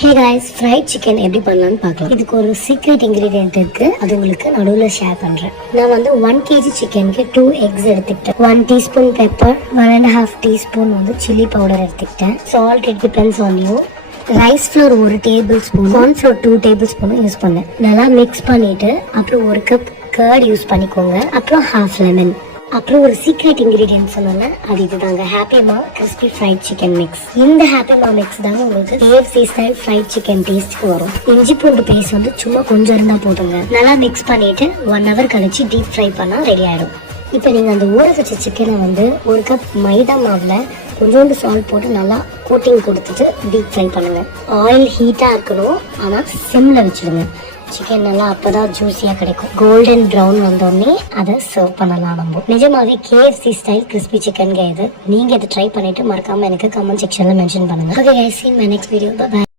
Hey guys, fried chicken எப்படி பண்ணலாம்னு பார்க்கலாம். இதுக்கு ஒரு சீக்ரெட் இன்கிரிடியன்ட் இருக்கு. அது உங்களுக்கு நடுவுல ஷேர் பண்றேன். நான் வந்து 1 kg சிக்கனுக்கு 2 eggs எடுத்துக்கிட்டேன். 1 teaspoon pepper, 1.5 teaspoon வந்து chili powder எடுத்துக்கிட்டேன். Salt it depends on you. Rice floor 1 tablespoon, corn flour 2 tablespoon use பண்ணேன். நல்லா மிக்ஸ் பண்ணிட்டு அப்புறம் 1 கப் curd யூஸ் பண்ணிக்கோங்க. அப்புறம் half lemon. அப்புறம் ஒரு சீக்ரெட் இன்கிரிடியன்ட் சொன்னேன், அது இதுதாங்க, ஹாப்பி மா கிறிஸ்பி ஃப்ரைட் சிக்கன் மிக்ஸ். இந்த ஹாப்பி மா மிக்ஸ் தாங்க உங்களுக்கு KFC ஸ்டைல் ஃப்ரைட் சிக்கன் டேஸ்ட்க்கு வரும். இஞ்சி பூண்டு பேஸ்ட் வந்து சும்மா கொஞ்சம் இருந்தா போதுங்க. நல்லா மிக்ஸ் பண்ணிட்டு 1 hour கழிச்சு டீப் ஃப்ரை பண்ணா ரெடி ஆயிடும். இப்போ நீங்க அந்த ஊற வச்ச சிக்கனை வந்து 1 கப் மைதா மாவுல கொஞ்சோண்டு சால்ட் போட்டு நல்லா கோட்டிங் கொடுத்துட்டு டீப் ஃப்ரை பண்ணுங்க. ஆயில் ஹீட்டா இருக்கணும், ஆனா சிம்ல வச்சிடுங்க. சிக்கன் நல்லா அப்பதான் ஜூஸியா கிடைக்கும். கோல்டன் ப்ரௌன் வந்தோடனே அதை சர்வ் பண்ணலாம். நம்ம நிஜமாவே KFC ஸ்டைல் கிறிஸ்பி சிக்கன் இது. நீங்க இதை ட்ரை பண்ணிட்டு மறக்காம எனக்கு கமெண்ட் செக்ஷன்ல மென்ஷன் பண்ணுங்க. Okay guys, see you in my next video. Bye bye.